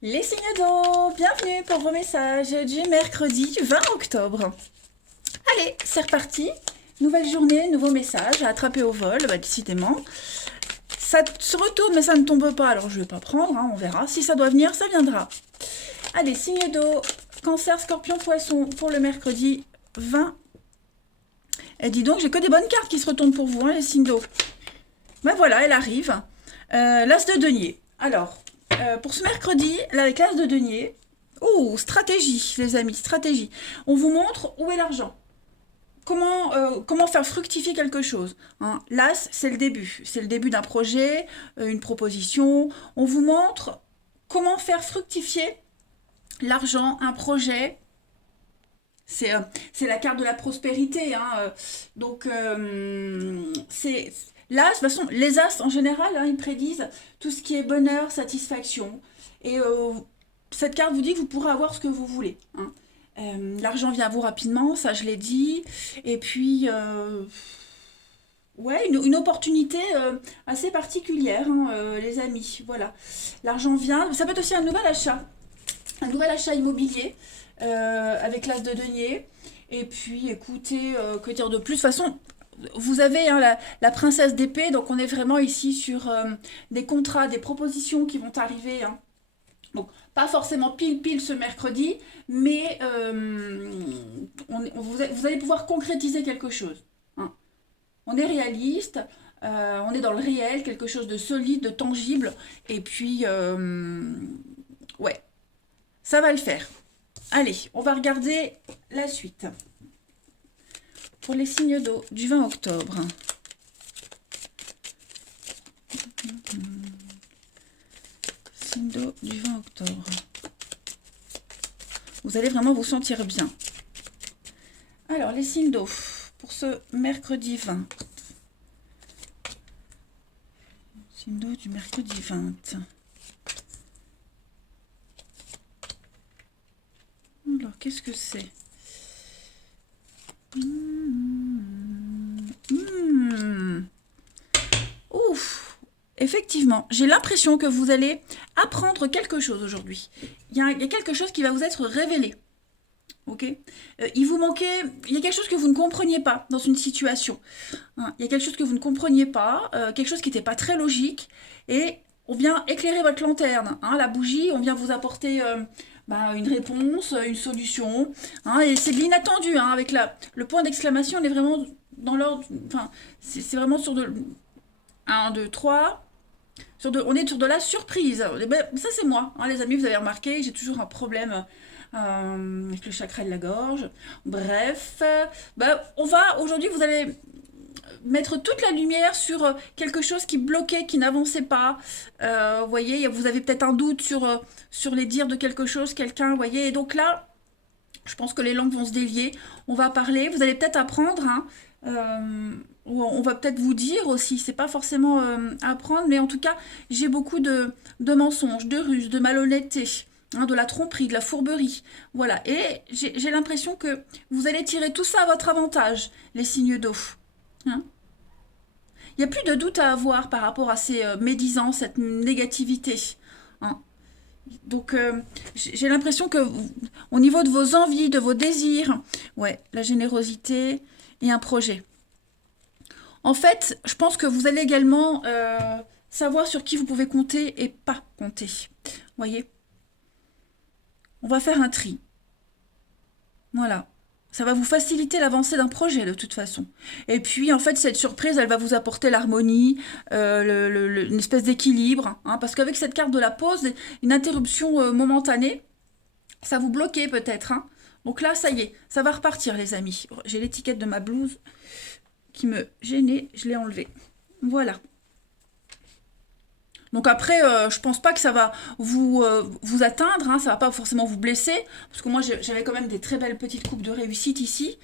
Les signes d'eau, bienvenue pour vos messages du mercredi 20 octobre. Allez, c'est reparti. Nouvelle journée, nouveau message à attraper au vol, décidément. Ça se retourne mais ça ne tombe pas, alors je ne vais pas prendre, on verra. Si ça doit venir, ça viendra. Allez, signe d'eau, cancer, scorpion, poisson pour le mercredi 20. Et dis donc, j'ai que des bonnes cartes qui se retournent pour vous, les signes d'eau. Ben voilà, elle arrive. L'as de denier. Alors, pour ce mercredi, là, avec l'as de denier, stratégie, les amis, stratégie. On vous montre où est l'argent. Comment faire fructifier quelque chose. L'as, c'est le début. C'est le début d'un projet, une proposition. On vous montre comment faire fructifier l'argent, un projet. C'est la carte de la prospérité. Donc, c'est... Là, de toute façon, les as, en général, ils prédisent tout ce qui est bonheur, satisfaction. Et cette carte vous dit que vous pourrez avoir ce que vous voulez. L'argent vient à vous rapidement, ça je l'ai dit. Et puis, ouais, une opportunité assez particulière, les amis. Voilà. L'argent vient. Ça peut être aussi un nouvel achat. Un nouvel achat immobilier avec l'as de denier. Et puis, écoutez, que dire de plus? De toute façon, vous avez la princesse d'épée, donc on est vraiment ici sur des contrats, des propositions qui vont arriver. Donc, pas forcément pile ce mercredi, mais vous allez pouvoir concrétiser quelque chose. On est réaliste, on est dans le réel, quelque chose de solide, de tangible, et puis, ouais, ça va le faire. Allez, on va regarder la suite. Pour les signes d'eau du 20 octobre. Signe d'eau du 20 octobre. Vous allez vraiment vous sentir bien. Alors, les signes d'eau pour ce mercredi 20. Signe d'eau du mercredi 20. Alors, qu'est-ce que c'est? Ouf. Effectivement, j'ai l'impression que vous allez apprendre quelque chose aujourd'hui. Il y a quelque chose qui va vous être révélé. Ok. Il y a quelque chose que vous ne compreniez pas dans une situation. Il y a quelque chose que vous ne compreniez pas, quelque chose qui n'était pas très logique, et on vient éclairer votre lanterne. La bougie, on vient vous apporter une réponse, une solution. Et c'est de l'inattendu. Avec le point d'exclamation, on est vraiment dans l'ordre. Enfin, c'est vraiment sur de 1, 2, 3. On est sur de la surprise. Ça, c'est moi. Les amis, vous avez remarqué, j'ai toujours un problème avec le chakra de la gorge. Bref, aujourd'hui, vous allez mettre toute la lumière sur quelque chose qui bloquait, qui n'avançait pas. Vous voyez, vous avez peut-être un doute sur les dires de quelque chose, quelqu'un, vous voyez. Et donc là, je pense que les langues vont se délier. On va parler, vous allez peut-être apprendre, on va peut-être vous dire aussi, c'est pas forcément apprendre, mais en tout cas, j'ai beaucoup de mensonges, de ruses, de malhonnêteté, de la tromperie, de la fourberie. Voilà, et j'ai l'impression que vous allez tirer tout ça à votre avantage, les signes d'eau. Hein. Il n'y a plus de doute à avoir par rapport à ces médisances, cette négativité. Hein. Donc, j'ai l'impression que au niveau de vos envies, de vos désirs, ouais, la générosité et un projet. En fait, je pense que vous allez également savoir sur qui vous pouvez compter et pas compter. Voyez, on va faire un tri. Voilà. Ça va vous faciliter l'avancée d'un projet de toute façon. Et puis, en fait, cette surprise, elle va vous apporter l'harmonie, une espèce d'équilibre. Parce qu'avec cette carte de la pause, une interruption momentanée, ça vous bloquait peut-être. Donc là, ça y est, ça va repartir, les amis. J'ai l'étiquette de ma blouse qui me gênait, je l'ai enlevée. Voilà. Donc après, je pense pas que ça va vous atteindre, ça va pas forcément vous blesser, parce que moi j'avais quand même des très belles petites coupes de réussite ici.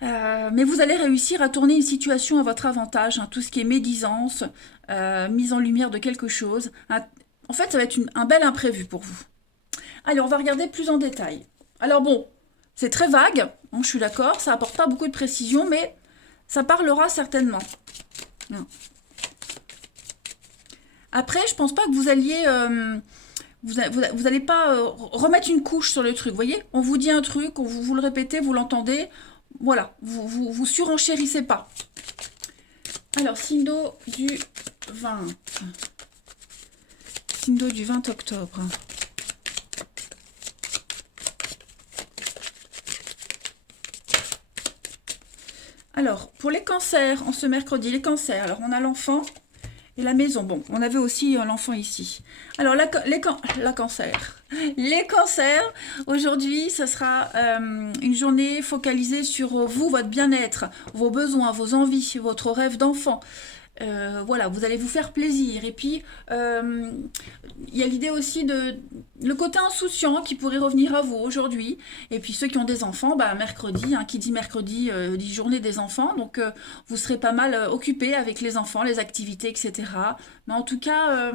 Mais vous allez réussir à tourner une situation à votre avantage, tout ce qui est médisance, mise en lumière de quelque chose. En fait, ça va être un bel imprévu pour vous. Allez, on va regarder plus en détail. Alors bon, c'est très vague, je suis d'accord, ça apporte pas beaucoup de précision, mais ça parlera certainement. Après, je pense pas que vous alliez Vous allez pas remettre une couche sur le truc, vous voyez? On vous dit un truc, vous le répétez, vous l'entendez. Voilà, vous surenchérissez pas. Alors, Sindo du 20. Sindo du 20 octobre. Alors, pour les cancers, en ce mercredi, les cancers, alors on a l'enfant et la maison. Bon, on avait aussi l'enfant ici. Alors, les cancers. Les cancers, aujourd'hui, ce sera une journée focalisée sur vous, votre bien-être, vos besoins, vos envies, votre rêve d'enfant. Voilà, vous allez vous faire plaisir. Et puis, il y a l'idée aussi de le côté insouciant qui pourrait revenir à vous aujourd'hui. Et puis ceux qui ont des enfants, bah, mercredi, hein, qui dit mercredi, dit journée des enfants. Donc vous serez pas mal occupés avec les enfants, les activités, etc. Mais en tout cas,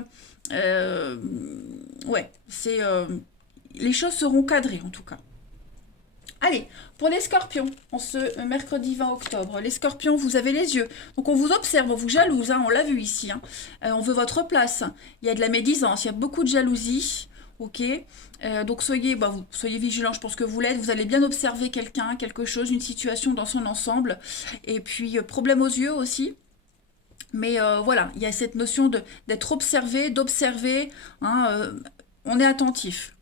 ouais, les choses seront cadrées en tout cas. Allez, pour les scorpions, en ce mercredi 20 octobre, les scorpions, vous avez les yeux. Donc on vous observe, on vous jalouse, hein, on l'a vu ici. Hein. On veut votre place. Il y a de la médisance, il y a beaucoup de jalousie. Ok, donc soyez vigilants, je pense que vous l'êtes. Vous allez bien observer quelqu'un, quelque chose, une situation dans son ensemble. Et puis, problème aux yeux aussi. Mais voilà, il y a cette notion d'être observé, d'observer. Hein, on est attentif.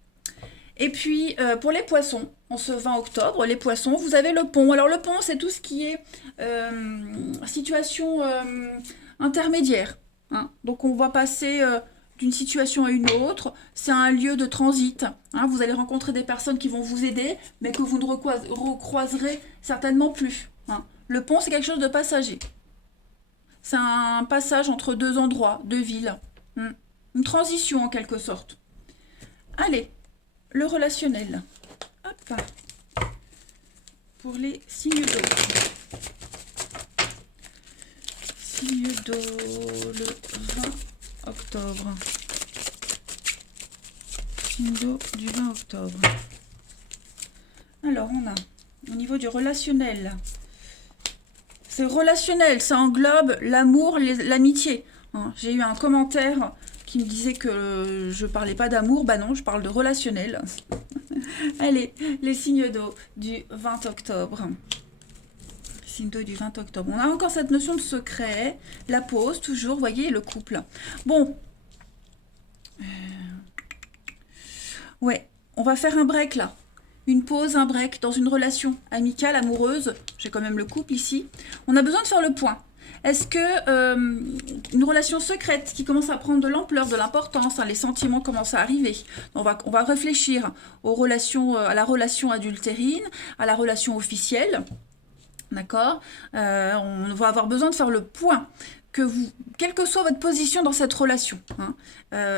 Et puis, pour les poissons, en ce 20 octobre, les poissons, vous avez le pont. Alors, le pont, c'est tout ce qui est situation intermédiaire. Hein. Donc, on va passer d'une situation à une autre. C'est un lieu de transit. Hein. Vous allez rencontrer des personnes qui vont vous aider, mais que vous ne recroiserez certainement plus. Hein. Le pont, c'est quelque chose de passager. C'est un passage entre deux endroits, deux villes. Une transition, en quelque sorte. Allez. Le relationnel. Hop. Pour les signes d'eau. Signes d'eau le 20 octobre. Signes d'eau du 20 octobre. Alors, on a au niveau du relationnel. C'est relationnel, ça englobe l'amour, l'amitié. Hein, j'ai eu un commentaire qui me disait que je parlais pas d'amour. Bah non, je parle de relationnel. Allez, les signes d'eau du 20 octobre. Signe d'eau du 20 octobre. On a encore cette notion de secret. La pause, toujours, vous voyez, le couple. Bon. Ouais, on va faire un break là. Une pause, un break dans une relation amicale, amoureuse. J'ai quand même le couple ici. On a besoin de faire le point. Est-ce que une relation secrète qui commence à prendre de l'ampleur, de l'importance, hein, les sentiments commencent à arriver. On va réfléchir aux relations, à la relation adultérine, à la relation officielle. D'accord. On va avoir besoin de faire le point. Quelle que soit votre position dans cette relation, hein,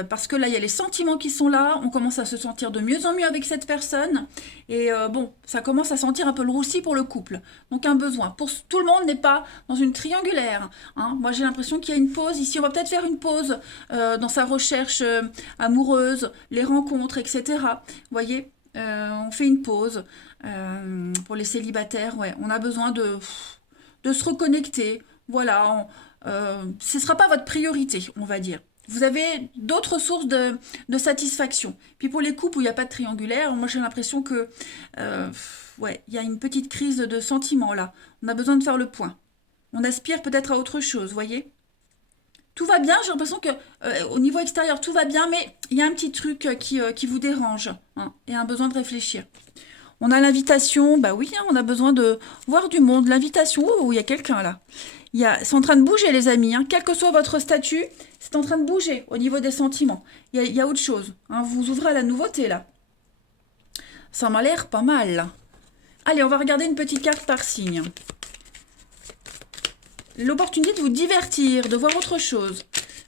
parce que là, il y a les sentiments qui sont là, on commence à se sentir de mieux en mieux avec cette personne, et bon, ça commence à sentir un peu le roussi pour le couple. Donc un besoin. Pour tout le monde n'est pas dans une triangulaire. Hein. Moi, j'ai l'impression qu'il y a une pause ici. On va peut-être faire une pause dans sa recherche amoureuse, les rencontres, etc. Vous voyez, on fait une pause pour les célibataires. Ouais, on a besoin de se reconnecter. Voilà. Ce ne sera pas votre priorité, on va dire. Vous avez d'autres sources de satisfaction. Puis pour les couples où il n'y a pas de triangulaire, moi j'ai l'impression que ouais, il y a une petite crise de sentiments là. On a besoin de faire le point. On aspire peut-être à autre chose, voyez. Tout va bien, j'ai l'impression que au niveau extérieur tout va bien, mais il y a un petit truc qui vous dérange, hein, et un besoin de réfléchir. On a l'invitation, bah oui, hein, on a besoin de voir du monde. L'invitation, oh, il y a quelqu'un là. C'est en train de bouger, les amis. Hein. Quel que soit votre statut, c'est en train de bouger au niveau des sentiments. Il y a autre chose. Hein. Vous ouvrez à la nouveauté, là. Ça m'a l'air pas mal, là. Allez, on va regarder une petite carte par signe. L'opportunité de vous divertir, de voir autre chose.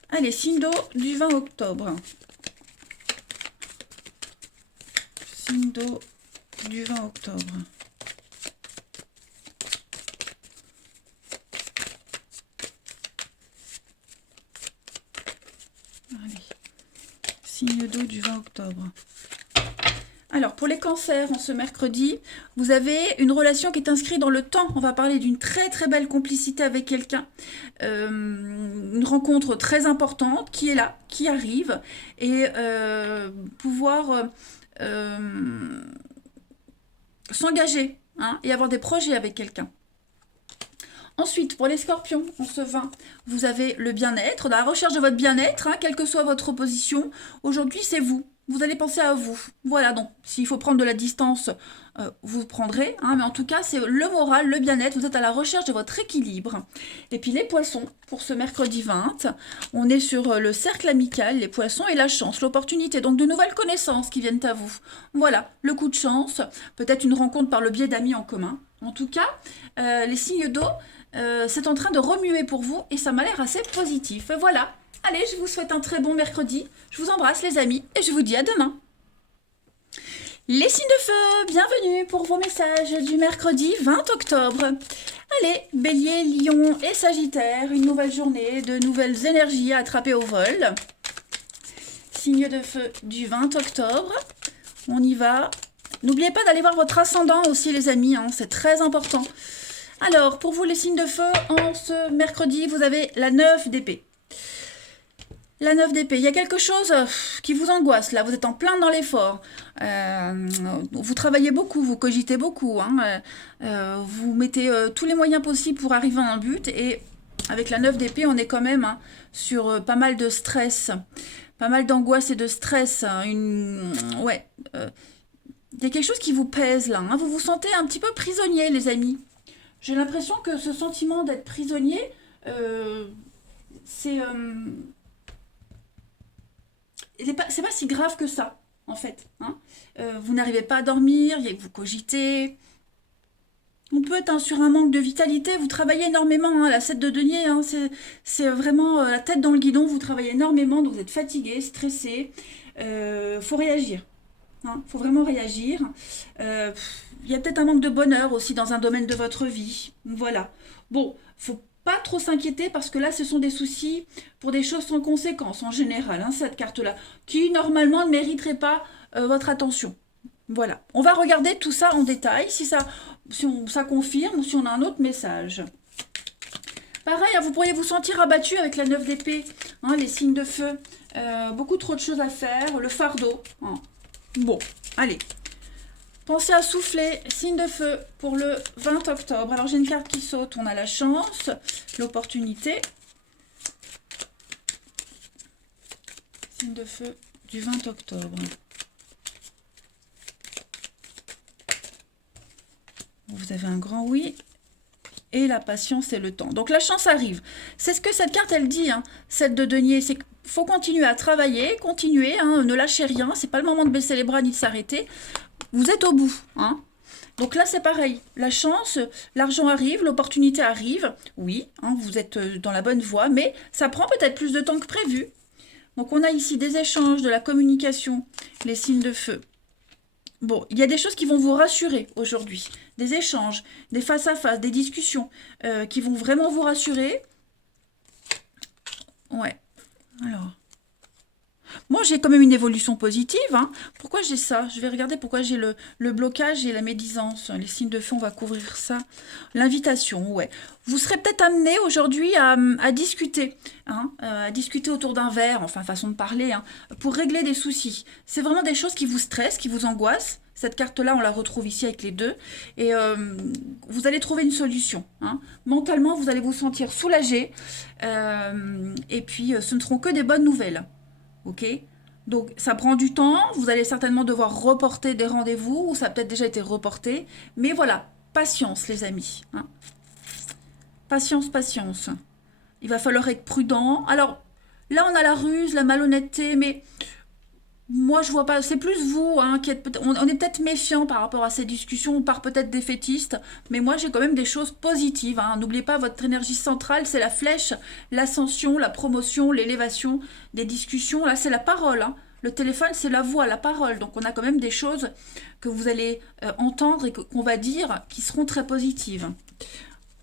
Allez, signe d'eau du 20 octobre. Signe d'eau du 20 octobre. Allez. Signe d'eau du 20 octobre. Alors, pour les cancers, en ce mercredi, vous avez une relation qui est inscrite dans le temps. On va parler d'une très très belle complicité avec quelqu'un. Une rencontre très importante qui est là, qui arrive. Et pouvoir s'engager, hein, et avoir des projets avec quelqu'un. Ensuite, pour les scorpions, en ce 20, vous avez le bien-être, la recherche de votre bien-être, hein, quelle que soit votre position. Aujourd'hui, c'est vous. Vous allez penser à vous. Voilà, donc s'il faut prendre de la distance, vous prendrez. Hein, mais en tout cas, c'est le moral, le bien-être. Vous êtes à la recherche de votre équilibre. Et puis les poissons, pour ce mercredi 20, on est sur le cercle amical, les poissons et la chance, l'opportunité. Donc de nouvelles connaissances qui viennent à vous. Voilà, le coup de chance, peut-être une rencontre par le biais d'amis en commun. En tout cas, les signes d'eau, c'est en train de remuer pour vous et ça m'a l'air assez positif. Voilà. Allez, je vous souhaite un très bon mercredi. Je vous embrasse les amis et je vous dis à demain. Les signes de feu, bienvenue pour vos messages du mercredi 20 octobre. Allez, Bélier, Lion et Sagittaire, une nouvelle journée, de nouvelles énergies à attraper au vol. Signe de feu du 20 octobre. On y va. N'oubliez pas d'aller voir votre ascendant aussi les amis, hein, c'est très important. Alors, pour vous les signes de feu, en ce mercredi, vous avez la 9 d'épée. La 9 d'épée, il y a quelque chose qui vous angoisse là, vous êtes en plein dans l'effort. Vous travaillez beaucoup, vous cogitez beaucoup. Hein, vous mettez tous les moyens possibles pour arriver à un but. Et avec la 9 d'épée, on est quand même, hein, sur pas mal de stress. Pas mal d'angoisse et de stress. Ouais. Il y a quelque chose qui vous pèse là. Hein, vous vous sentez un petit peu prisonnier les amis. J'ai l'impression que ce sentiment d'être prisonnier, c'est pas si grave que ça, en fait. Hein. Vous n'arrivez pas à dormir, vous cogitez. On peut être, hein, sur un manque de vitalité, vous travaillez énormément, hein, la 7 de denier, hein, c'est vraiment la tête dans le guidon, vous travaillez énormément, donc vous êtes fatigué, stressé. Faut réagir. Hein, faut vraiment réagir. Il y a peut-être un manque de bonheur aussi dans un domaine de votre vie. Voilà. Bon, faut pas trop s'inquiéter parce que là, ce sont des soucis pour des choses sans conséquence en général, hein, cette carte-là, qui normalement ne mériterait pas votre attention. Voilà. On va regarder tout ça en détail, si ça confirme ou si on a un autre message. Pareil, hein, vous pourriez vous sentir abattu avec la 9 d'épée, hein, les signes de feu. Beaucoup trop de choses à faire, le fardeau. Hein. Bon, allez. Pensez à souffler, signe de feu pour le 20 octobre. Alors j'ai une carte qui saute, on a la chance, l'opportunité. Signe de feu du 20 octobre. Vous avez un grand oui. Et la patience et le temps. Donc la chance arrive. C'est ce que cette carte elle dit, hein, cette de denier, c'est qu'il faut continuer à travailler, continuer, hein, ne lâchez rien, c'est pas le moment de baisser les bras ni de s'arrêter. Vous êtes au bout, hein. Donc là c'est pareil, la chance, l'argent arrive, l'opportunité arrive, oui, hein, vous êtes dans la bonne voie, mais ça prend peut-être plus de temps que prévu. Donc on a ici des échanges, de la communication, les signes de feu. Bon, il y a des choses qui vont vous rassurer aujourd'hui. Des échanges, des face-à-face, des discussions qui vont vraiment vous rassurer. Ouais. Alors. Moi, j'ai quand même une évolution positive. Hein. Pourquoi j'ai ça? Je vais regarder pourquoi j'ai le blocage et la médisance. Les signes de feu, on va couvrir ça. L'invitation, ouais. Vous serez peut-être amené aujourd'hui à discuter. Hein, à discuter autour d'un verre, enfin, façon de parler, hein, pour régler des soucis. C'est vraiment des choses qui vous stressent, qui vous angoissent. Cette carte-là, on la retrouve ici avec les deux. Et vous allez trouver une solution. Hein. Mentalement, vous allez vous sentir soulagé. Et puis, ce ne seront que des bonnes nouvelles. Ok, donc ça prend du temps, vous allez certainement devoir reporter des rendez-vous, ou ça a peut-être déjà été reporté, mais voilà, patience les amis. Hein. Patience, patience. Il va falloir être prudent. Alors là on a la ruse, la malhonnêteté, mais moi je vois pas, c'est plus vous, hein, qui êtes on est peut-être méfiant par rapport à ces discussions, on part peut-être défaitiste, mais moi j'ai quand même des choses positives. Hein. N'oubliez pas, votre énergie centrale, c'est la flèche, l'ascension, la promotion, l'élévation des discussions. Là c'est la parole. Hein. Le téléphone c'est la voix, la parole. Donc on a quand même des choses que vous allez entendre et qu'on va dire qui seront très positives.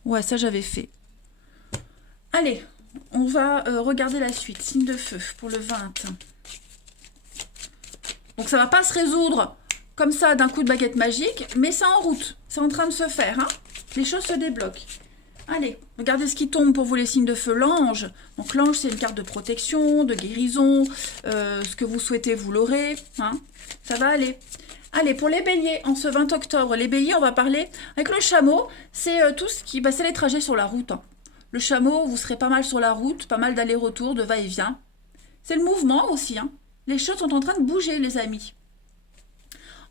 Ouais, ça j'avais fait. Allez, on va regarder la suite. Signe de feu pour le 20. Donc ça va pas se résoudre comme ça d'un coup de baguette magique, mais c'est en route. C'est en train de se faire. Hein. Les choses se débloquent. Allez, regardez ce qui tombe pour vous les signes de feu. L'ange. Donc l'ange, c'est une carte de protection, de guérison. Ce que vous souhaitez, vous l'aurez. Hein. Ça va aller. Allez, pour les béliers, en ce 20 octobre, les béliers, on va parler avec le chameau. C'est tout ce qui... c'est les trajets sur la route. Hein. Le chameau, vous serez pas mal sur la route, pas mal d'allers-retours, de va-et-vient. C'est le mouvement aussi. Hein. Les choses sont en train de bouger, les amis.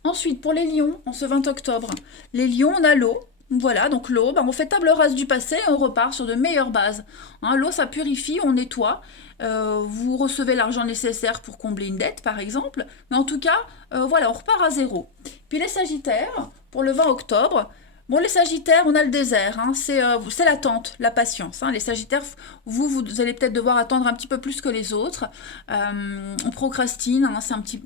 Ensuite, pour les lions, en ce 20 octobre, les lions, on a l'eau. Voilà, donc l'eau, on fait table rase du passé et on repart sur de meilleures bases. Hein, l'eau, ça purifie, on nettoie. Vous recevez l'argent nécessaire pour combler une dette, par exemple. Mais en tout cas, voilà, on repart à zéro. Puis les sagittaires, pour le 20 octobre, bon, les sagittaires, on a le désert. Hein, c'est l'attente, la patience. Hein, les sagittaires, vous allez peut-être devoir attendre un petit peu plus que les autres. On procrastine, hein, c'est un petit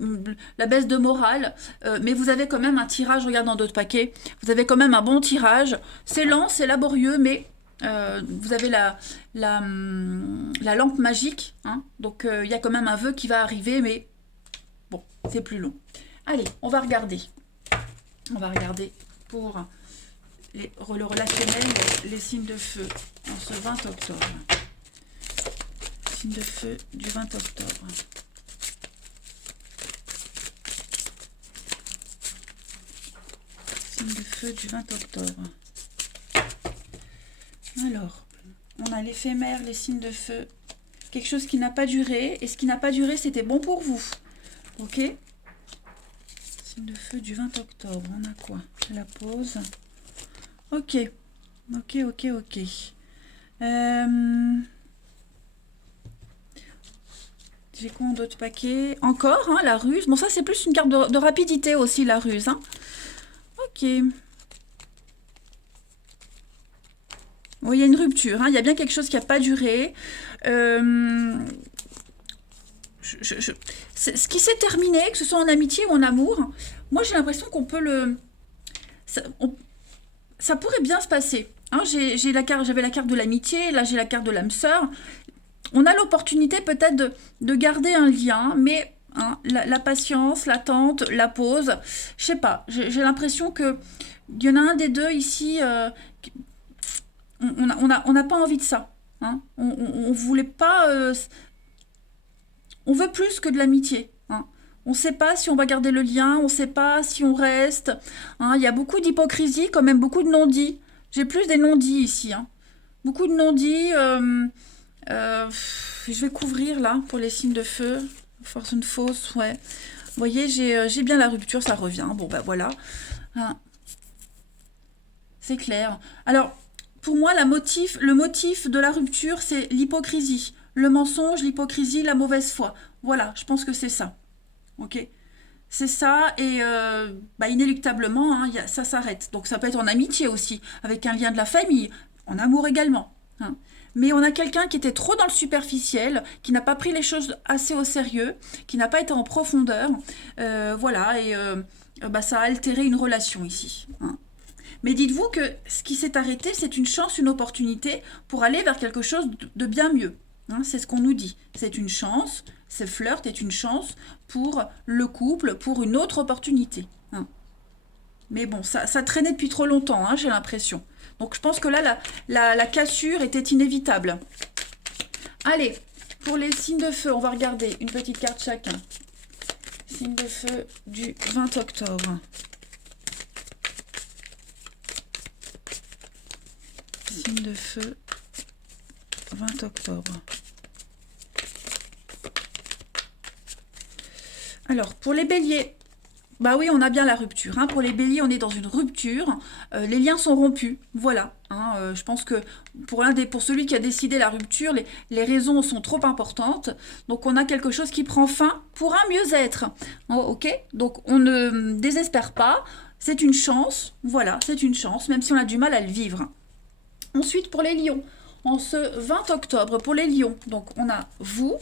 la baisse de morale. Mais vous avez quand même un tirage, regarde dans d'autres paquets. Vous avez quand même un bon tirage. C'est lent, c'est laborieux, mais... vous avez la lampe magique, hein, donc il y a quand même un vœu qui va arriver, mais bon, c'est plus long. Allez, on va regarder. On va regarder pour le relationnel, les signes de feu en ce 20 octobre. Signes de feu du 20 octobre. Signes de feu du 20 octobre. Alors, on a l'éphémère, les signes de feu, quelque chose qui n'a pas duré, et ce qui n'a pas duré, c'était bon pour vous. Ok? Signe de feu du 20 octobre, on a quoi? La pause. Ok, ok. J'ai quoi en d'autres paquets? Encore, hein, la ruse. Bon, ça, c'est plus une carte de rapidité aussi, la ruse. Hein. Ok. Oui, il y a une rupture, hein. Il y a bien quelque chose qui n'a pas duré. Ce qui s'est terminé, que ce soit en amitié ou en amour, moi j'ai l'impression qu'on peut ça pourrait bien se passer. Hein, j'avais la carte de l'amitié, là j'ai la carte de l'âme sœur. On a l'opportunité peut-être de garder un lien, mais hein, la patience, l'attente, la pause, je sais pas, j'ai l'impression qu'il y en a un des deux ici... on n'a pas envie de ça. Hein. On voulait pas... on veut plus que de l'amitié. Hein. On ne sait pas si on va garder le lien, on ne sait pas si on reste. Hein. Il y a beaucoup d'hypocrisie, quand même, beaucoup de non-dits. J'ai plus des non-dits ici. Hein. Beaucoup de non-dits. Je vais couvrir là pour les signes de feu. Force une fausse, ouais. Vous voyez, j'ai bien la rupture, ça revient. Bon, ben voilà. Hein. C'est clair. Alors... Pour moi, le motif de la rupture, c'est l'hypocrisie. Le mensonge, l'hypocrisie, la mauvaise foi. Voilà, je pense que c'est ça. Ok? C'est ça, et inéluctablement, hein, ça s'arrête. Donc ça peut être en amitié aussi, avec un lien de la famille, en amour également. Hein. Mais on a quelqu'un qui était trop dans le superficiel, qui n'a pas pris les choses assez au sérieux, qui n'a pas été en profondeur. Voilà, et ça a altéré une relation ici. Hein. Mais dites-vous que ce qui s'est arrêté, c'est une chance, une opportunité pour aller vers quelque chose de bien mieux. Hein, c'est ce qu'on nous dit. C'est une chance, ce flirt est une chance pour le couple, pour une autre opportunité. Hein. Mais bon, ça traînait depuis trop longtemps, hein, j'ai l'impression. Donc je pense que là, la cassure était inévitable. Allez, pour les signes de feu, on va regarder une petite carte chacun. Signe de feu du 20 octobre. Signe de feu, 20 octobre. Alors, pour les béliers, bah oui, on a bien la rupture. Hein. Pour les béliers, on est dans une rupture. Les liens sont rompus. Voilà. Hein. Je pense que pour celui qui a décidé la rupture, les raisons sont trop importantes. Donc, on a quelque chose qui prend fin pour un mieux-être. Oh, ok? Donc, on ne désespère pas. C'est une chance. Voilà, c'est une chance, même si on a du mal à le vivre. Ensuite, pour les lions, en ce 20 octobre, pour les lions, donc on a vous,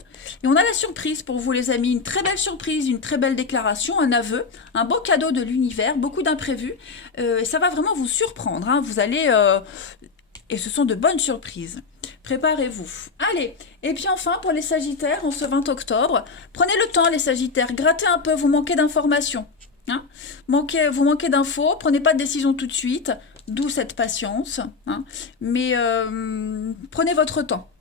et on a la surprise pour vous les amis, une très belle surprise, une très belle déclaration, un aveu, un beau cadeau de l'univers, beaucoup d'imprévus, ça va vraiment vous surprendre, hein, vous allez... et ce sont de bonnes surprises. Préparez-vous. Allez, et puis enfin, pour les sagittaires, en ce 20 octobre, prenez le temps les sagittaires, grattez un peu, vous manquez d'informations. Hein. Vous manquez d'infos, prenez pas de décision tout de suite, d'où cette patience. Hein. Mais prenez votre temps.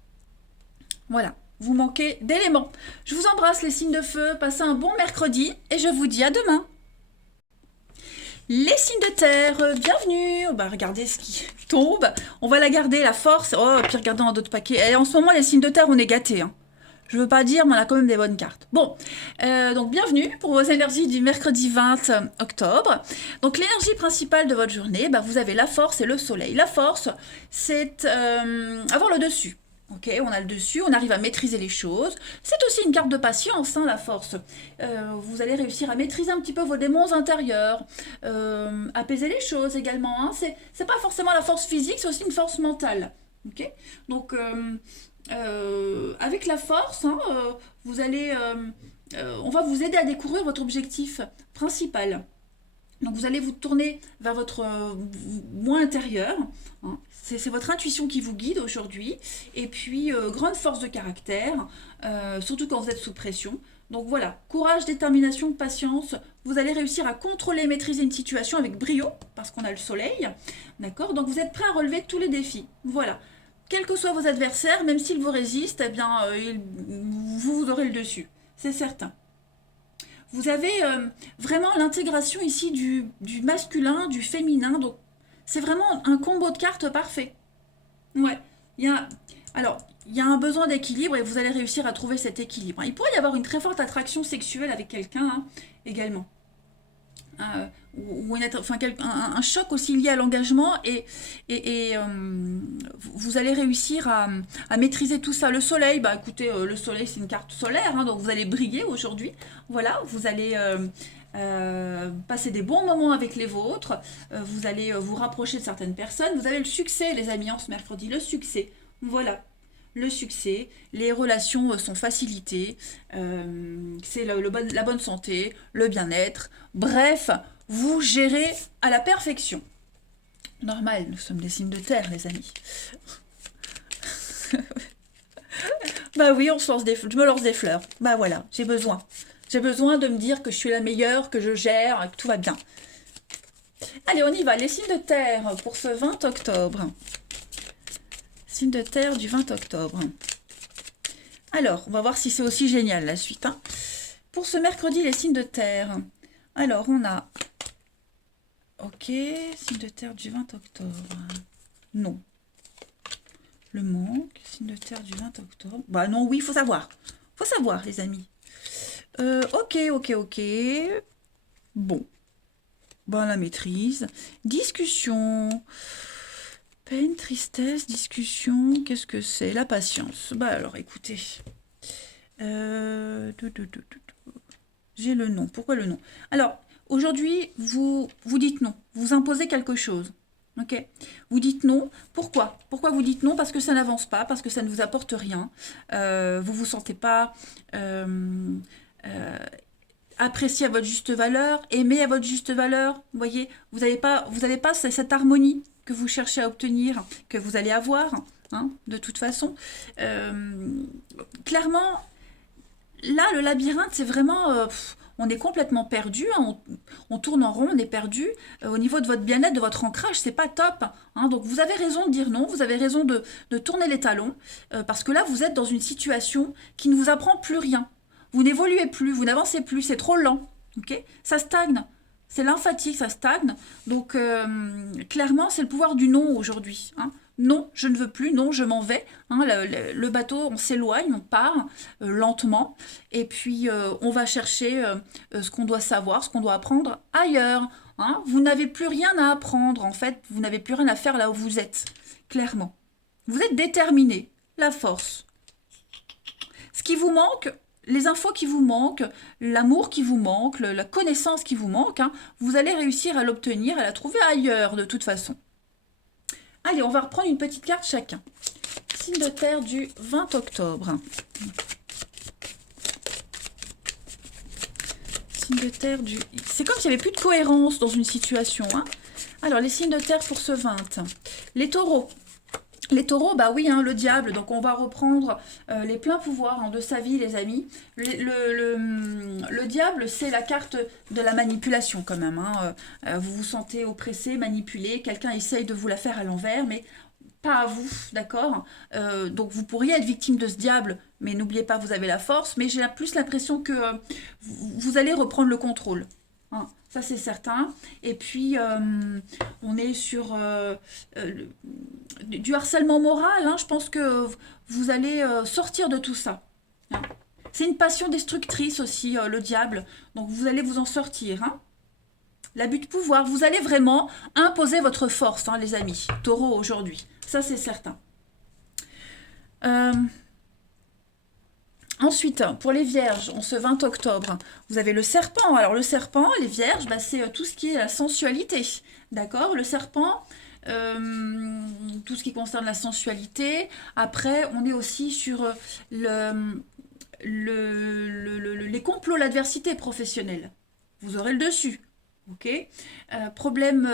Voilà, vous manquez d'éléments. Je vous embrasse les signes de feu, passez un bon mercredi et je vous dis à demain. Les signes de terre, bienvenue. Bah, regardez ce qui tombe. On va la garder, la force. Oh, puis regardez dans d'autres paquets. Et en ce moment, les signes de terre, on est gâtés. Hein. Je veux pas dire, mais on a quand même des bonnes cartes. Bon, donc bienvenue pour vos énergies du mercredi 20 octobre. Donc l'énergie principale de votre journée, bah, vous avez la force et le soleil. La force, c'est avoir le dessus. Ok, on a le dessus, on arrive à maîtriser les choses. C'est aussi une carte de patience, hein, la force. Vous allez réussir à maîtriser un petit peu vos démons intérieurs, apaiser les choses également. Hein. C'est pas forcément la force physique, c'est aussi une force mentale. Ok, donc avec la force, hein, vous allez, on va vous aider à découvrir votre objectif principal. Donc vous allez vous tourner vers votre moi intérieur. Hein. C'est votre intuition qui vous guide aujourd'hui. Et puis, grande force de caractère, surtout quand vous êtes sous pression. Donc voilà, courage, détermination, patience. Vous allez réussir à contrôler et maîtriser une situation avec brio, parce qu'on a le soleil. D'accord. Donc vous êtes prêt à relever tous les défis. Voilà. Quels que soient vos adversaires, même s'ils vous résistent, eh bien, vous aurez le dessus. C'est certain. Vous avez vraiment l'intégration ici du masculin, du féminin. Donc, c'est vraiment un combo de cartes parfait. Ouais. Alors, il y a un besoin d'équilibre et vous allez réussir à trouver cet équilibre. Il pourrait y avoir une très forte attraction sexuelle avec quelqu'un hein, également. Ou un choc aussi lié à l'engagement et vous allez réussir à maîtriser tout ça. Le soleil, bah écoutez, le soleil c'est une carte solaire, hein, donc vous allez briller aujourd'hui. Voilà, vous allez passer des bons moments avec les vôtres, vous allez vous rapprocher de certaines personnes. Vous avez le succès, les amis, en ce mercredi, le succès. Voilà. Le succès, les relations sont facilitées, c'est la bonne santé, le bien-être. Bref, vous gérez à la perfection. Normal, nous sommes des signes de terre, les amis. Bah oui, je me lance des fleurs. Bah voilà, j'ai besoin. J'ai besoin de me dire que je suis la meilleure, que je gère, que tout va bien. Allez, on y va. Les signes de terre pour ce 20 octobre. Signe de terre du 20 octobre. Alors, on va voir si c'est aussi génial la suite. Hein. Pour ce mercredi, les signes de terre. Alors, on a... Ok, signe de terre du 20 octobre. Non. Le manque, signe de terre du 20 octobre. Bah non, oui, il faut savoir. Faut savoir, les amis. Ok. Bon. Bah, la maîtrise. Discussion... Peine, tristesse, discussion, qu'est-ce que c'est? La patience. Bah alors écoutez. J'ai le non. Pourquoi le non? Alors, aujourd'hui, vous dites non. Vous imposez quelque chose. Ok? Vous dites non. Pourquoi? Pourquoi vous dites non? Parce que ça n'avance pas, parce que ça ne vous apporte rien. Vous ne vous sentez pas apprécié à votre juste valeur, aimé à votre juste valeur. Vous voyez? Vous n'avez pas cette harmonie que vous cherchez à obtenir, que vous allez avoir, hein, de toute façon. Clairement, là, le labyrinthe, c'est vraiment... on est complètement perdu, hein, on tourne en rond, on est perdu. Au niveau de votre bien-être, de votre ancrage, c'est pas top. Hein, donc vous avez raison de dire non, vous avez raison de tourner les talons, parce que là, vous êtes dans une situation qui ne vous apprend plus rien. Vous n'évoluez plus, vous n'avancez plus, c'est trop lent. Okay, ça stagne. C'est lymphatique, ça stagne. Donc, clairement, c'est le pouvoir du non aujourd'hui. Hein. Non, je ne veux plus. Non, je m'en vais. Hein. Le bateau, on s'éloigne, on part lentement. Et puis, on va chercher ce qu'on doit savoir, ce qu'on doit apprendre ailleurs. Hein. Vous n'avez plus rien à apprendre, en fait. Vous n'avez plus rien à faire là où vous êtes. Clairement. Vous êtes déterminé. La force. Ce qui vous manque... Les infos qui vous manquent, l'amour qui vous manque, la connaissance qui vous manque, hein, vous allez réussir à l'obtenir, à la trouver ailleurs de toute façon. Allez, on va reprendre une petite carte chacun. Signe de terre du 20 octobre. Signe de terre du... C'est comme s'il n'y avait plus de cohérence dans une situation. Hein. Alors, les signes de terre pour ce 20. Les taureaux. Les taureaux, bah oui, hein, le diable, donc on va reprendre les pleins pouvoirs hein, de sa vie, les amis. Le diable, c'est la carte de la manipulation quand même. Hein. Vous vous sentez oppressé, manipulé, quelqu'un essaye de vous la faire à l'envers, mais pas à vous, d'accord. Donc vous pourriez être victime de ce diable, mais n'oubliez pas, vous avez la force, mais j'ai plus l'impression que vous allez reprendre le contrôle. Hein, ça c'est certain. Et puis on est sur du harcèlement moral. Hein, je pense que vous allez sortir de tout ça. Hein. C'est une passion destructrice aussi, le diable. Donc vous allez vous en sortir. Hein. L'abus de pouvoir, vous allez vraiment imposer votre force, hein, les amis. Taureau aujourd'hui, ça c'est certain. Euh, Ensuite, pour les vierges, en ce 20 octobre, vous avez le serpent. Alors le serpent, les vierges, bah, c'est tout ce qui est la sensualité. D'accord. Le serpent, tout ce qui concerne la sensualité. Après, on est aussi sur les complots, l'adversité professionnelle. Vous aurez le dessus. Ok. Problème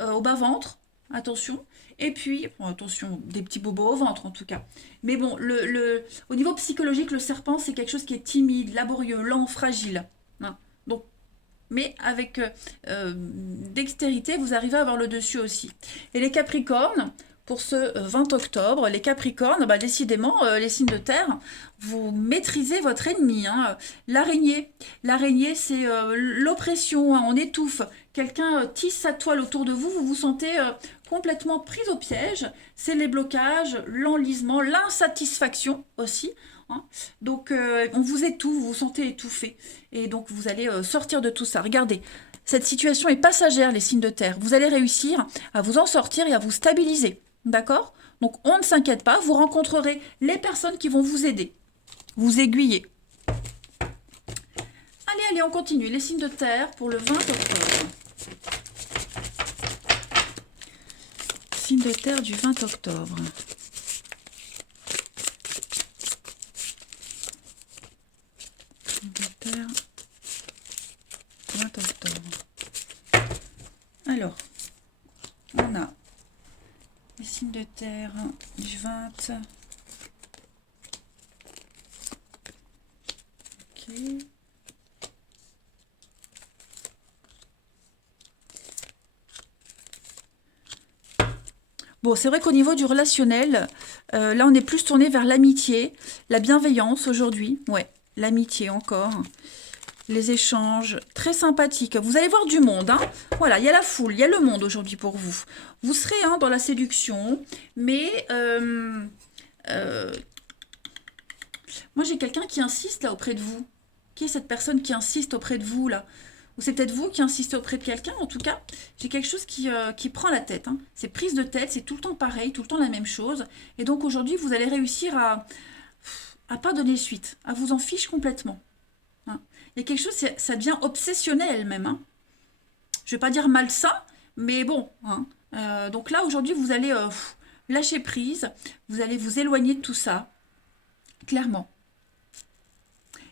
au bas-ventre. Attention. Et puis, bon, attention, des petits bobos au ventre en tout cas. Mais bon, au niveau psychologique, le serpent, c'est quelque chose qui est timide, laborieux, lent, fragile. Hein. Donc, mais avec dextérité, vous arrivez à avoir le dessus aussi. Et les capricornes, pour ce 20 octobre, les capricornes, bah, décidément, les signes de terre, vous maîtrisez votre ennemi. Hein. L'araignée, c'est l'oppression, hein, on étouffe. Quelqu'un tisse sa toile autour de vous, vous vous sentez complètement pris au piège. C'est les blocages, l'enlisement, l'insatisfaction aussi. Hein. Donc on vous étouffe, vous vous sentez étouffé. Et donc vous allez sortir de tout ça. Regardez, cette situation est passagère, les signes de terre. Vous allez réussir à vous en sortir et à vous stabiliser. D'accord? Donc on ne s'inquiète pas, vous rencontrerez les personnes qui vont vous aider, vous aiguiller. Allez, on continue. Les signes de terre pour le 20 octobre. Signe de terre du 20 octobre. Signe de terre 20 octobre. Alors, on a les signes de terre du 20. Ok. Bon, c'est vrai qu'au niveau du relationnel, là, on est plus tourné vers l'amitié, la bienveillance aujourd'hui. Ouais, l'amitié encore. Les échanges, très sympathiques. Vous allez voir du monde. Hein. Voilà, il y a la foule, il y a le monde aujourd'hui pour vous. Vous serez hein, dans la séduction, mais moi, j'ai quelqu'un qui insiste là auprès de vous. Qui est cette personne qui insiste auprès de vous là? Ou c'est peut-être vous qui insistez auprès de quelqu'un. En tout cas, j'ai quelque chose qui prend la tête. Hein. C'est prise de tête, c'est tout le temps pareil, tout le temps la même chose. Et donc aujourd'hui, vous allez réussir à pas donner suite, à vous en fiche complètement. Hein. Il y a quelque chose, ça devient obsessionnel même. Hein. Je ne vais pas dire malsain, mais bon. Hein. Donc là, aujourd'hui, vous allez lâcher prise, vous allez vous éloigner de tout ça, clairement.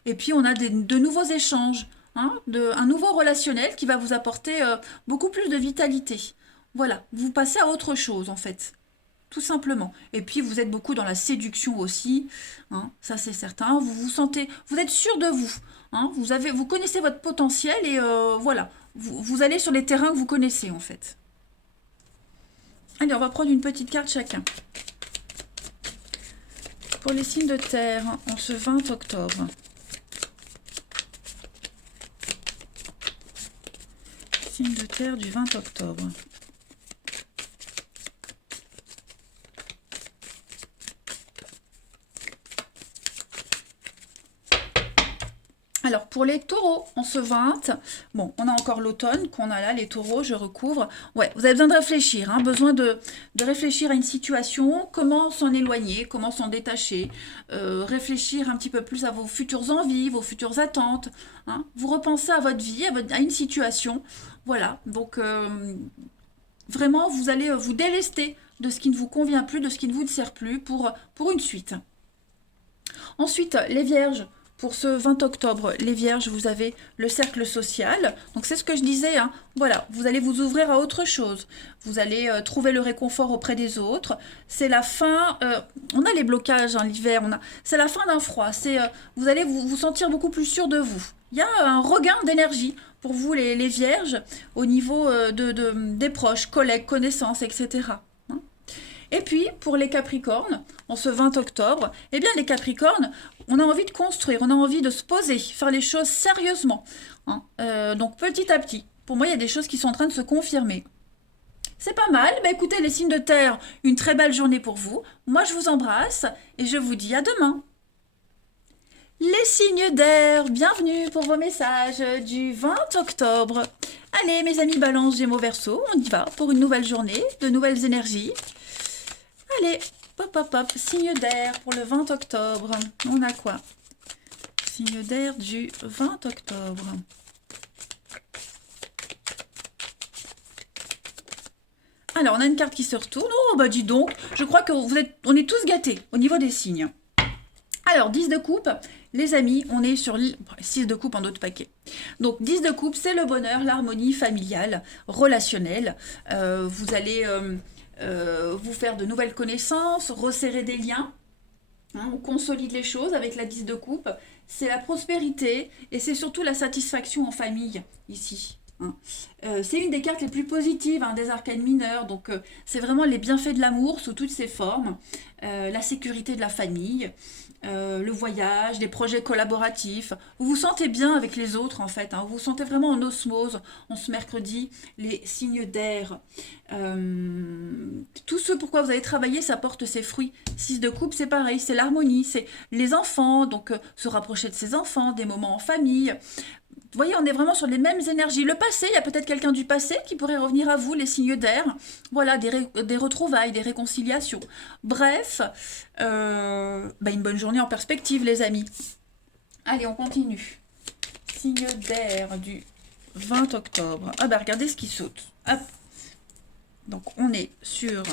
Et puis, on a de nouveaux échanges, hein, un nouveau relationnel qui va vous apporter beaucoup plus de vitalité. Voilà, vous passez à autre chose, en fait. Tout simplement. Et puis, vous êtes beaucoup dans la séduction aussi. Hein, ça, c'est certain. Vous vous sentez... Vous êtes sûr de vous. Hein, vous connaissez votre potentiel et voilà. Vous allez sur les terrains que vous connaissez, en fait. Allez, on va prendre une petite carte chacun. Pour les signes de terre, en ce 20 octobre. Signe de terre du 20 octobre. Alors, pour les taureaux, en ce 20, bon, on a encore l'automne qu'on a là, les taureaux, je recouvre. Ouais, vous avez besoin de réfléchir, hein, besoin de réfléchir à une situation, comment s'en éloigner, comment s'en détacher, réfléchir un petit peu plus à vos futures envies, vos futures attentes. Hein. Vous repensez à votre vie, à une situation. Voilà, donc vraiment, vous allez vous délester de ce qui ne vous convient plus, de ce qui ne vous sert plus pour une suite. Ensuite, les vierges. pour ce 20 octobre, les Vierges, vous avez le cercle social. Donc c'est ce que je disais, hein. Voilà, vous allez vous ouvrir à autre chose. Vous allez trouver le réconfort auprès des autres. C'est la fin, on a les blocages, hein, l'hiver, c'est la fin d'un froid. Vous allez vous sentir beaucoup plus sûr de vous. Il y a un regain d'énergie pour vous, les Vierges, au niveau des proches, collègues, connaissances, etc. Et puis, pour les Capricornes, en ce 20 octobre, eh bien, les Capricornes, on a envie de construire, on a envie de se poser, faire les choses sérieusement. Hein. Donc, petit à petit, pour moi, il y a des choses qui sont en train de se confirmer. C'est pas mal. Bah, écoutez, les signes de terre, une très belle journée pour vous. Moi, je vous embrasse et je vous dis à demain. Les signes d'air, bienvenue pour vos messages du 20 octobre. Allez, mes amis Balance, Gémeaux, Verseau, on y va pour une nouvelle journée, de nouvelles énergies. Allez, hop, hop, hop, signe d'air pour le 20 octobre. On a quoi? Signe d'air du 20 octobre. Alors, on a une carte qui se retourne. Oh, bah dis donc, je crois qu'on est tous gâtés au niveau des signes. Alors, 10 de coupe, les amis, on est sur 6 de coupe en d'autres paquets. Donc, 10 de coupe, c'est le bonheur, l'harmonie familiale, relationnelle. Vous allez... vous faire de nouvelles connaissances, resserrer des liens, hein, on consolide les choses avec la 10 de coupe, c'est la prospérité et c'est surtout la satisfaction en famille ici. Hein. C'est une des cartes les plus positives hein, des arcanes mineurs, donc c'est vraiment les bienfaits de l'amour sous toutes ses formes, la sécurité de la famille, le voyage, des projets collaboratifs. Vous vous sentez bien avec les autres en fait, hein. Vous vous sentez vraiment en osmose en ce mercredi, les signes d'air. Tout ce pourquoi vous avez travaillé, ça porte ses fruits. 6 de coupe, c'est pareil, c'est l'harmonie, c'est les enfants, donc se rapprocher de ses enfants, des moments en famille. Vous voyez, on est vraiment sur les mêmes énergies. Le passé, il y a peut-être quelqu'un du passé qui pourrait revenir à vous, les signes d'air. Voilà, des retrouvailles, des réconciliations. Bref, une bonne journée en perspective, les amis. Allez, on continue. Signe d'air du 20 octobre. Ah bah regardez ce qui saute. Hop. Donc, on est sur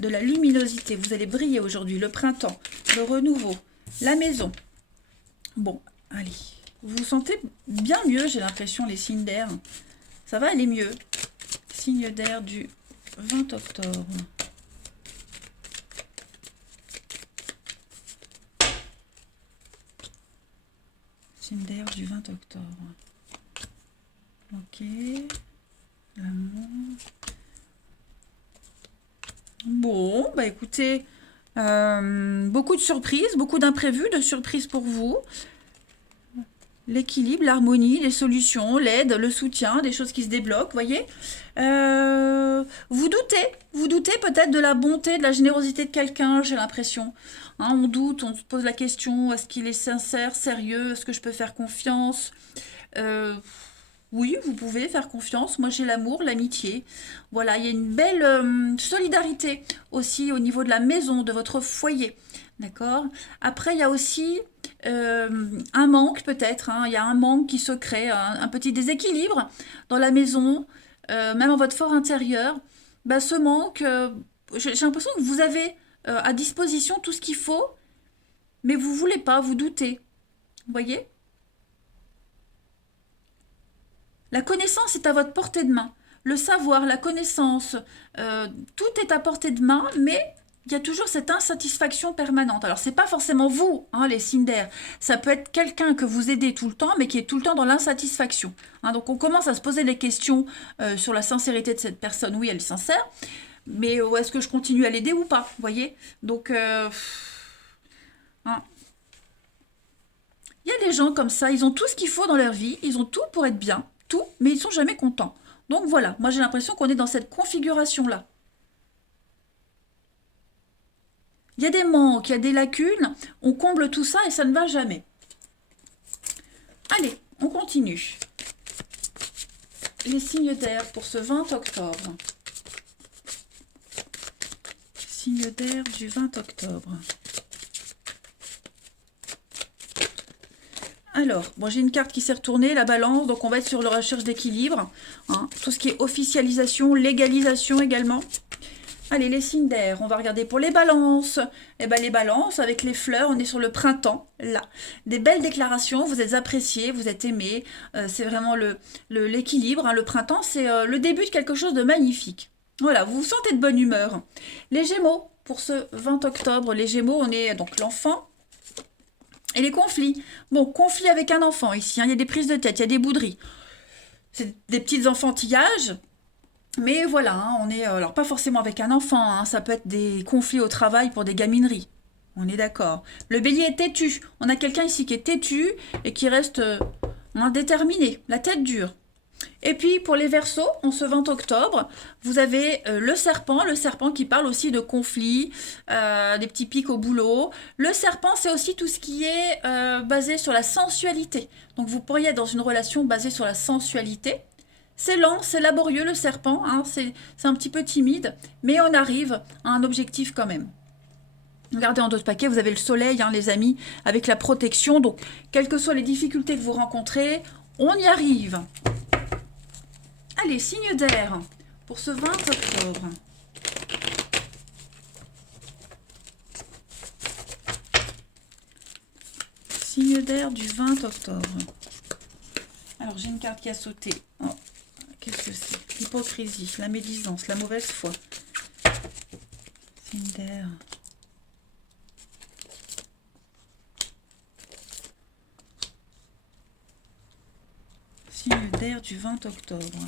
de la luminosité. Vous allez briller aujourd'hui. Le printemps, le renouveau, la maison. Bon, allez. Vous vous sentez bien mieux, j'ai l'impression, les signes d'air. Ça va aller mieux. Signe d'air du 20 octobre. Signe d'air du 20 octobre. Ok. L'amour. Bon, bah écoutez, beaucoup de surprises, beaucoup d'imprévus, de surprises pour vous. L'équilibre, l'harmonie, les solutions, l'aide, le soutien, des choses qui se débloquent, voyez. Vous doutez peut-être de la bonté, de la générosité de quelqu'un, j'ai l'impression. Hein, on doute, on se pose la question, est-ce qu'il est sincère, sérieux, est-ce que je peux faire confiance? Oui, vous pouvez faire confiance. Moi, j'ai l'amour, l'amitié. Voilà, il y a une belle solidarité aussi au niveau de la maison, de votre foyer. D'accord? Après, il y a aussi un manque peut-être. Hein, il y a un manque qui se crée, un petit déséquilibre dans la maison, même en votre fort intérieur. Bah, ce manque, j'ai l'impression que vous avez à disposition tout ce qu'il faut, mais vous voulez pas, vous doutez. Vous voyez? La connaissance est à votre portée de main. Le savoir, la connaissance, tout est à portée de main, mais il y a toujours cette insatisfaction permanente. Alors, c'est pas forcément vous, hein, les signes d'air. Ça peut être quelqu'un que vous aidez tout le temps, mais qui est tout le temps dans l'insatisfaction. Hein, donc, on commence à se poser des questions sur la sincérité de cette personne. Oui, elle est sincère, mais est-ce que je continue à l'aider ou pas? Vous voyez? Donc, hein. Il y a des gens comme ça, ils ont tout ce qu'il faut dans leur vie, ils ont tout pour être bien, tout, mais ils sont jamais contents. Donc voilà, moi j'ai l'impression qu'on est dans cette configuration-là. Il y a des manques, il y a des lacunes, on comble tout ça et ça ne va jamais. Allez, on continue. Les signes d'air pour ce 20 octobre. Signe d'air du 20 octobre. Alors, bon, j'ai une carte qui s'est retournée, la balance, donc on va être sur la recherche d'équilibre. Hein, tout ce qui est officialisation, légalisation également. Allez, les signes d'air, on va regarder pour les balances. Eh ben, les balances, avec les fleurs, on est sur le printemps, là. Des belles déclarations, vous êtes appréciés, vous êtes aimés. C'est vraiment l'équilibre, hein. Le printemps, c'est le début de quelque chose de magnifique. Voilà, vous vous sentez de bonne humeur. Les Gémeaux, pour ce 20 octobre, les Gémeaux, on est donc l'enfant et les conflits. Bon, conflit avec un enfant ici, hein. Il y a des prises de tête, il y a des bouderies. C'est des petits enfantillages. Mais voilà, hein, on est alors pas forcément avec un enfant, hein, ça peut être des conflits au travail pour des gamineries. On est d'accord. Le bélier est têtu. On a quelqu'un ici qui est têtu et qui reste déterminé, la tête dure. Et puis pour les Verseaux, en ce 20 octobre, vous avez le serpent qui parle aussi de conflits, des petits pics au boulot. Le serpent, c'est aussi tout ce qui est basé sur la sensualité. Donc vous pourriez être dans une relation basée sur la sensualité. C'est lent, c'est laborieux le serpent, hein, c'est un petit peu timide, mais on arrive à un objectif quand même. Regardez en d'autres paquets, vous avez le soleil, hein, les amis, avec la protection. Donc, quelles que soient les difficultés que vous rencontrez, on y arrive. Allez, signe d'air pour ce 20 octobre. Signe d'air du 20 octobre. Alors, j'ai une carte qui a sauté. Oh, qu'est-ce que c'est? L'hypocrisie, la médisance, la mauvaise foi. Signe d'air. Signe d'air du 20 octobre.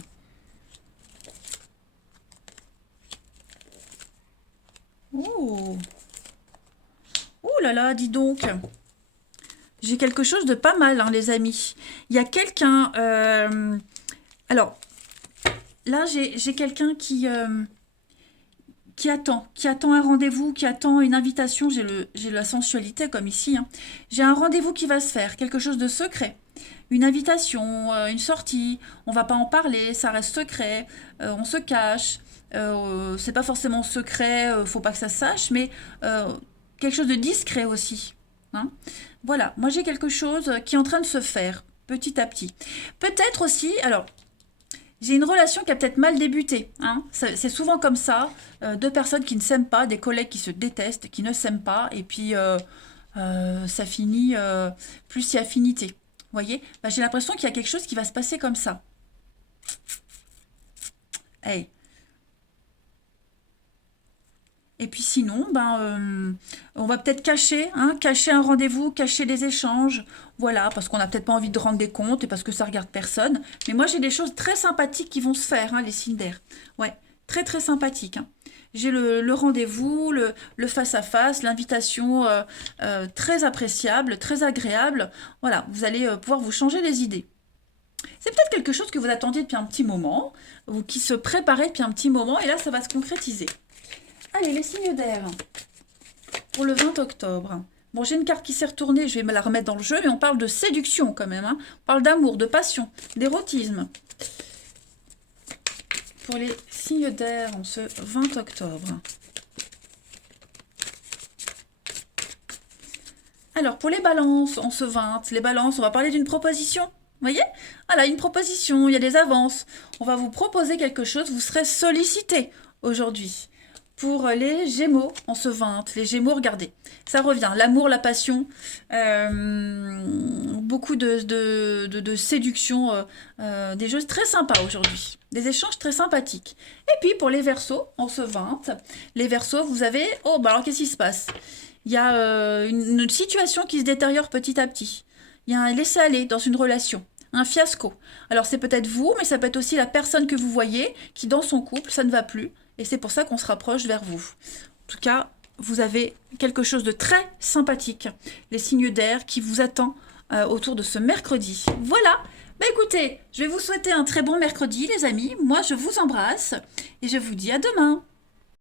Oh! Oh là là, dis donc! J'ai quelque chose de pas mal, hein, les amis. Il y a quelqu'un... alors, là, j'ai quelqu'un qui attend un rendez-vous, qui attend une invitation. J'ai la sensualité comme ici, hein. J'ai un rendez-vous qui va se faire, quelque chose de secret. Une invitation, une sortie. On va pas en parler, ça reste secret. On se cache. C'est pas forcément secret, faut pas que ça se sache, mais quelque chose de discret aussi, hein. Voilà, moi j'ai quelque chose qui est en train de se faire petit à petit. Peut-être aussi, alors, j'ai une relation qui a peut-être mal débuté, hein. C'est souvent comme ça, deux personnes qui ne s'aiment pas, des collègues qui se détestent, qui ne s'aiment pas, et puis ça finit plus si affinité. Vous voyez, bah, j'ai l'impression qu'il y a quelque chose qui va se passer comme ça. Hey. Et puis sinon, on va peut-être cacher, hein, cacher un rendez-vous, cacher des échanges, voilà, parce qu'on n'a peut-être pas envie de rendre des comptes et parce que ça regarde personne. Mais moi, j'ai des choses très sympathiques qui vont se faire, hein, les signes d'air. Ouais, très très sympathiques, hein. J'ai le rendez-vous, le face-à-face, l'invitation très appréciable, très agréable. Voilà, vous allez pouvoir vous changer les idées. C'est peut-être quelque chose que vous attendiez depuis un petit moment, ou qui se préparait depuis un petit moment, et là, ça va se concrétiser. Allez, les signes d'air pour le 20 octobre. Bon, j'ai une carte qui s'est retournée, je vais me la remettre dans le jeu, mais on parle de séduction quand même, hein. On parle d'amour, de passion, d'érotisme. Pour les signes d'air en ce 20 octobre. Alors, pour les balances en ce 20, les balances, on va parler d'une proposition. Vous voyez? Voilà, une proposition, il y a des avances. On va vous proposer quelque chose, vous serez sollicité aujourd'hui. Pour les Gémeaux, en ce 20, les Gémeaux, regardez, ça revient, l'amour, la passion, beaucoup de séduction, des choses très sympas aujourd'hui, des échanges très sympathiques. Et puis pour les Verseaux, en ce 20, les Verseaux, vous avez, oh, bah alors qu'est-ce qui se passe? Il y a une situation qui se détériore petit à petit. Il y a un laisser-aller dans une relation. Un fiasco. Alors c'est peut-être vous, mais ça peut être aussi la personne que vous voyez qui dans son couple, ça ne va plus. Et c'est pour ça qu'on se rapproche vers vous. En tout cas, vous avez quelque chose de très sympathique. Les signes d'air qui vous attend autour de ce mercredi. Voilà. Bah écoutez, je vais vous souhaiter un très bon mercredi, les amis. Moi, je vous embrasse et je vous dis à demain.